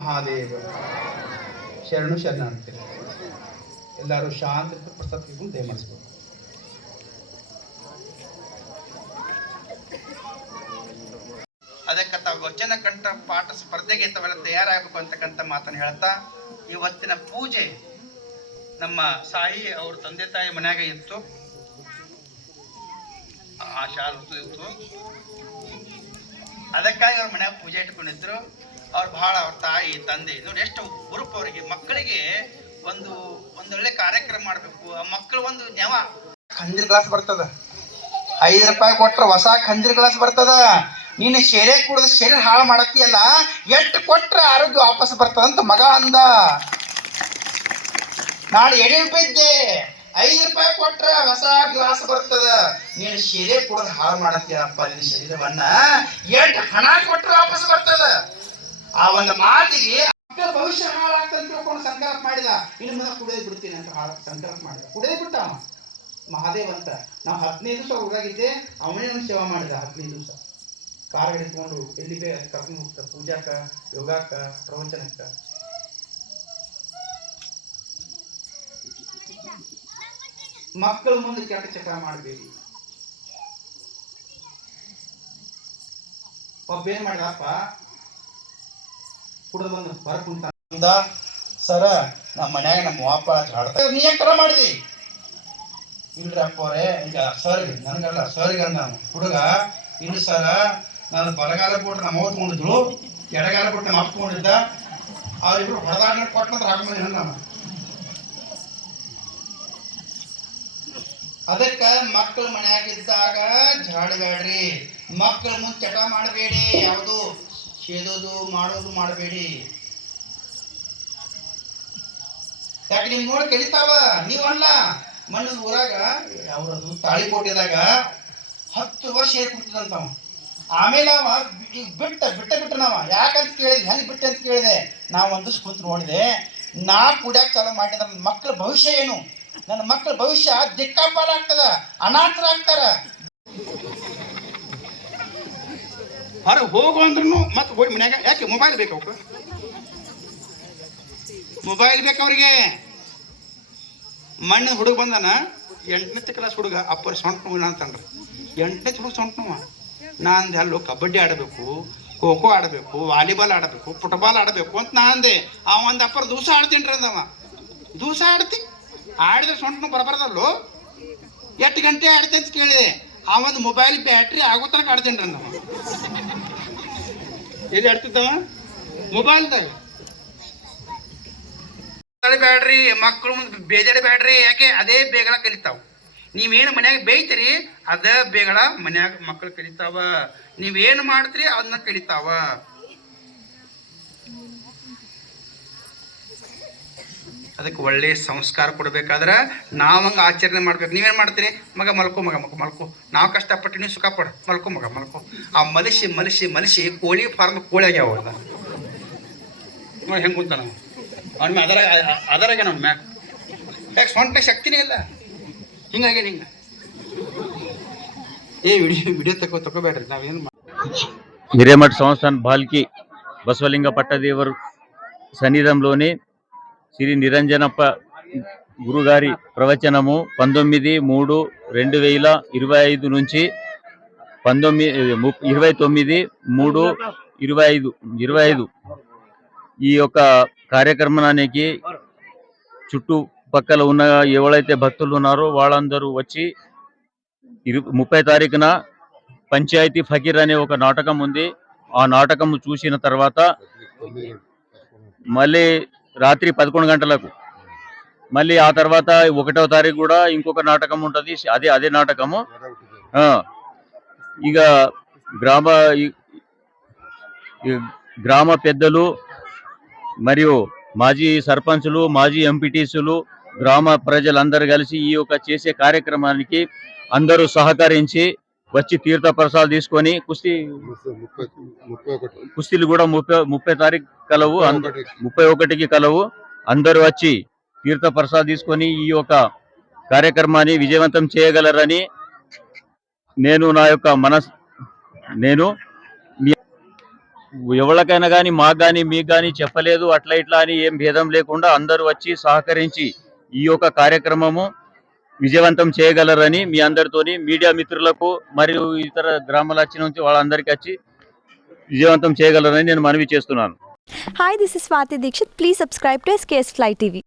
ಮಹಾದೇವ ಶರಣು ಶರಣಾರ್ಥಿ ಎಲ್ಲರೂ ಶಾಂತ ಪ್ರಸಾದ ದಯ ಮಾಡಿಸ್ಬೋದು. ಅದಕ್ಕೆ ತಾವು ವಚನ ಕಂಠ ಪಾಠ ಸ್ಪರ್ಧೆಗೆ ತಾವೆಲ್ಲ ತಯಾರಾಗಬೇಕು ಅಂತಕ್ಕಂಥ ಮಾತನ್ನು ಹೇಳ್ತಾ, ಇವತ್ತಿನ ಪೂಜೆ ನಮ್ಮ ಸಾಯಿ ಅವ್ರ ತಂದೆ ತಾಯಿ ಮನ್ಯಾಗ ಇತ್ತು, ಆ ಶಾಲು ಇತ್ತು. ಅದಕ್ಕಾಗಿ ಅವ್ರ ಮನ್ಯಾಗ ಪೂಜೆ ಇಟ್ಕೊಂಡಿದ್ರು. ಅವ್ರು ಬಹಳ ಅವ್ರ ತಾಯಿ ತಂದೆ ನೋಡಿ ಎಷ್ಟು ಗ್ರೂಪ್ ಅವರಿಗೆ ಮಕ್ಕಳಿಗೆ ಒಂದೊಳ್ಳೆ ಕಾರ್ಯಕ್ರಮ ಮಾಡ್ಬೇಕು. ಆ ಮಕ್ಕಳು ಒಂದು ನೆವ ಖಂಜೀರ್ ಗ್ಲಾಸ್ ಬರ್ತದ, 5 ರೂಪಾಯಿ ಕೊಟ್ರ ಹೊಸ ಖಂಜೀರ್ ಗ್ಲಾಸ್ ಬರ್ತದ. ನೀನು ಶೇರೆ ಕುಡಿದ ಶರೀರ ಹಾಳು ಮಾಡತ್ತೀಯಲ್ಲ, ಎಷ್ಟು ಕೊಟ್ರ ಆರೋಗ್ಯ ವಾಪಸ್ ಬರ್ತದಂತ ಮಗ ಅಂದ. ನಾಳೆ ಎಡೆ ಬಿದ್ದೆ, 5 ರೂಪಾಯಿ ಕೊಟ್ರ ಹೊಸ ಗ್ಲಾಸ್ ಬರ್ತದ. ನೀನು ಶೇರೆ ಕುಡಿದ ಹಾಳು ಮಾಡತ್ತೀಯಪ್ಪ, ನಿನ್ನ ಶರೀರವನ್ನ ಎಷ್ಟು ಹಣ ಕೊಟ್ರ ವಾಪಸ್ ಬರ್ತದ. ಆ ಒಂದು ಮಾತಿಗೆ ಭವಿಷ್ಯ ಹಾಳಾಗ್ತದೆ ತಿಳ್ಕೊಂಡು ಸಂಕಲ್ಪ ಮಾಡಿದ. ಇನ್ನು ಮುಂದೆ ಕುಡಿಯೋದು ಬಿಡ್ತೀನಿ ಅಂತ ಸಂಕಲ್ಪ ಮಾಡಿದ. ಕುಡಿಯೋದು ಬಿಟ್ಟ ಅವ ಮಹಾದೇವ್ ಅಂತ. ನಾವು 15 ದಿವಸ ಊರಾಗಿದ್ದೆ, ಅವನೇ ಒಂದು ಸೇವಾ ಮಾಡಿದ. 15 ದಿವಸ ಕಾರ್ ಹಿಡ್ಕೊಂಡು ಎಲ್ಲಿಗೆ ಕರ್ಕೊಂಡು ಹೋಗ್ತ, ಪೂಜಾಕ, ಯೋಗಾಕ, ಪ್ರವಚನಕ್ಕ. ಮಕ್ಕಳ ಮುಂದೆ ಕೆಟ್ಟ ಚಟ ಮಾಡಬೇಡಿ. ಒಬ್ಬೇನ್ ಮಾಡಿದಪ್ಪ ಕುಡಿದು ಬಂದು ಹೊರ ಕುಂತ, ಸರ ನಮ್ಮ ಮನ್ಯಾಗ ನಮ್ಮ ವಾಪ ಹಾಡ್ತಾ, ನೀ ಯಾಕೆ ತರ ಮಾಡಿದಿ? ಇಲ್ರಿ ಅಪ್ಪ ಅವರೇ, ಈಗ ಸರ್ಗೆ ನನಗಲ್ಲ ಸರ್ಗೆ ಅಂದ ಹುಡುಗ, ಇನ್ನು ಸರ ನಾನು ಬಲಗಾಲ ಬಿಟ್ಟು ನಮ್ಮ ಅವ್ವ ತಗೊಂಡಿದ್ರು, ಎಡಗಾಲ ಬಿಟ್ಟು ನಮ್ಮ ಅಪ್ಪ ತಗೊಂಡಿದ್ದ, ಅವ್ರಿಬ್ರು ಹೊಡೆದಾಟ ಕೊಟ್ಟಂದ್ರೆ ಹಾಕೊಂಡಿ ನಮ್ಮ. ಅದಕ್ಕ ಮಕ್ಕಳ ಮನ್ಯಾಗಿದ್ದಾಗ ಜಾಡಬೇಡ್ರಿ, ಮಕ್ಕಳ ಮುಂದೆ ಚಟ ಮಾಡಬೇಡಿ, ಯಾವುದು ಸೇದೋದು ಮಾಡೋದು ಮಾಡಬೇಡಿ. ಯಾಕೆ ನಿಮ್ ನೋಡಿ ಕಲಿತಾವ ನೀವಲ್ಲ. ಮಣ್ಣದ ಊರಾಗ ಅವ್ರದ್ದು ತಾಳಿಕೋಟೆದಾಗ 10 ವರ್ಷ ಏರ್ಕೊಡ್ತಿದಂತವ. ಆಮೇಲೆ ಅವ ಬಿಟ್ಟ ನಾವ ಯಾಕಂತ ಕೇಳಿದೆ, ಹೆಂಗ್ ಬಿಟ್ಟ ಅಂತ ಕೇಳಿದೆ. ನಾವು ಒಂದಿವ್ಸ ಕುಂತು ನೋಡಿದೆ, ನಾ ಕುಡಿಯಾಕ ಚಾಲು ಮಾಡಿದ. ನನ್ನ ಮಕ್ಕಳ ಭವಿಷ್ಯ ಏನು? ನನ್ನ ಮಕ್ಕಳ ಭವಿಷ್ಯ ದಿಕ್ಕಾಪಾಲಾಗ್ತದ, ಅನಾಥರಾಗ್ತಾರ. ಹೊರಗೆ ಹೋಗು ಅಂದ್ರೂ ಮತ್ತೆ ಹೋಗಿ ಮನ್ಯಾಗ ಯಾಕೆ ಮೊಬೈಲ್ ಬೇಕು? ಅವಕ್ಕೆ ಮೊಬೈಲ್ ಬೇಕು ಅವ್ರಿಗೆ. ಮಣ್ಣಿನ ಹುಡುಗ ಬಂದಾನ, 8ನೇ ಕ್ಲಾಸ್ ಹುಡುಗ, ಅಪ್ಪರ ಸೊಂಟ ನೋವು ಅಂತಂದ್ರೆ 8ನೇ ಹುಡುಗ ಸೊಂಟ ನೋವ. ನಾ ಅಂದೆ ಅಲ್ಲೋ ಕಬಡ್ಡಿ ಆಡಬೇಕು, ಖೋ ಖೋ ಆಡಬೇಕು, ವಾಲಿಬಾಲ್ ಆಡಬೇಕು, ಫುಟ್ಬಾಲ್ ಆಡಬೇಕು ಅಂತ ನಾ ಅಂದೆ. ಅವ ಒಂದು ಅಪ್ಪರ ದಿವಸ ಆಡ್ತೀನಿ ಅಂದವ. ದಿವಸ ಆಡ್ತಿ ಆಡಿದ್ರೆ ಸೊಂಟ ನೋವು ಬರಬಾರ್ದಲ್ಲೋ. 8 ಗಂಟೆ ಆಡ್ತಿ ಅಂತ ಕೇಳಿದೆ. ಆ ಒಂದು ಮೊಬೈಲ್ ಬ್ಯಾಟ್ರಿ ಆಗೋ ತನಕ ಆಡ್ತೀನಿ ಅಂದವ. ಎಲ್ಲಿ ಆಡ್ತಿದ್ದವ? ಮೊಬೈಲ್ದಾಗ. ಬ್ಯಾಡ್ರಿ, ಮಕ್ಕಳು ಮುಂದೆ ಬೇಜಾಡಬೇಡ್ರಿ. ಯಾಕೆ? ಅದೇ ಬೇಗಳ ಕಲಿತಾವ. ನೀವೇನು ಮನ್ಯಾಗ ಬೇಯ್ತೀರಿ ಅದೇ ಬೇಗಳ ಮನ್ಯಾಗ ಮಕ್ಕಳು ಕಲಿತಾವ. ನೀವೇನು ಮಾಡ್ತೀರಿ ಅದನ್ನ ಕಲಿತಾವ. ಅದಕ್ಕೆ ಒಳ್ಳೆ ಸಂಸ್ಕಾರ ಕೊಡ್ಬೇಕಾದ್ರೆ ನಾವು ಹಂಗೆ ಆಚರಣೆ ಮಾಡ್ಬೇಕು. ನೀವೇನು ಮಾಡ್ತೀರಿ? ಮಗ ಮಲ್ಕೋ, ಮಗ ಮಗ ಮಲ್ಕೋ, ನಾವು ಕಷ್ಟಪಟ್ಟು ನೀವು ಸುಖ ಪಡ, ಮಲ್ಕೋ ಮಗ ಮಲ್ಕೋ. ಆ ಮಲಸಿ ಕೋಳಿ ಫಾರ್ಮ್ ಕೋಳಿ ಆಗ್ಯಾವ ನೋಡಿ ಹೆಂಗೆ ಕೂತ ನಾವು ಅವ್ನ ಮ್ಯಾಗ ಅದರಾಗೆ ನಮ್ಮ ಮ್ಯಾಗ ಯಾಕೆ ಸೊಂಟ ಶಕ್ತಿನೇ ಇಲ್ಲ. ಹಿಂಗಾಗಿ ಹಿಂಗೆ ವಿಡಿಯೋ ತಗೋಬೇಡ್ರಿ. ನಾವೇನು ಹಿರೇಮಠ సంస్థాన్ బాల్కి బసవలింగ పట్టదేవరు సన్నిధంలోని శ్రీ నిరంజనప్ప గురుగారి ప్రవచనము 19/3/2025 నుంచి 29/3/25 ఈ యొక్క కార్యక్రమానికి చుట్టుపక్కల ఉన్న ఎవరైతే భక్తులు ఉన్నారో వాళ్ళందరూ వచ్చి 30 తారీఖున పంచాయతీ ఫకీర్ అనే ఒక నాటకం ఉంది. ఆ నాటకం చూసిన తర్వాత మళ్ళీ రాత్రి 11 గంటలకు మళ్ళీ ఆ తర్వాత 1వ తారీఖు కూడా ఇంకొక నాటకం ఉంటుంది. అదే నాటకము. ఇక గ్రామ పెద్దలు మరియు మాజీ సర్పంచులు, మాజీ ఎంపీటీసులు, గ్రామ ప్రజలందరూ కలిసి ఈ యొక్క చేసే కార్యక్రమానికి అందరూ సహకరించి వచ్చి తీర్థ ప్రసాదాలు తీసుకొని కుస్తీలు కూడా 30 తారీఖు కలవు, 31కి కలవు. అందరూ వచ్చి తీర్థ ప్రసాదం తీసుకొని ఈ యొక్క కార్యక్రమాన్ని విజయవంతం చేయగలరని నేను ఎవరికైనా కానీ మాకు కానీ మీకు కానీ చెప్పలేదు. అట్లా ఇట్లా అని ఏం భేదం లేకుండా అందరూ వచ్చి సహకరించి ఈ యొక్క కార్యక్రమము విజయవంతం చేయగలరని మీ అందరితోని మీడియా మిత్రులకు మరియు ఇతర గ్రామాల నుంచి వాళ్ళందరికీ వచ్చి విజయవంతం చేయగలరని నేను మనవి చేస్తున్నాను. Hi, this is Swati Dikshit. Please subscribe to SKS Fly TV.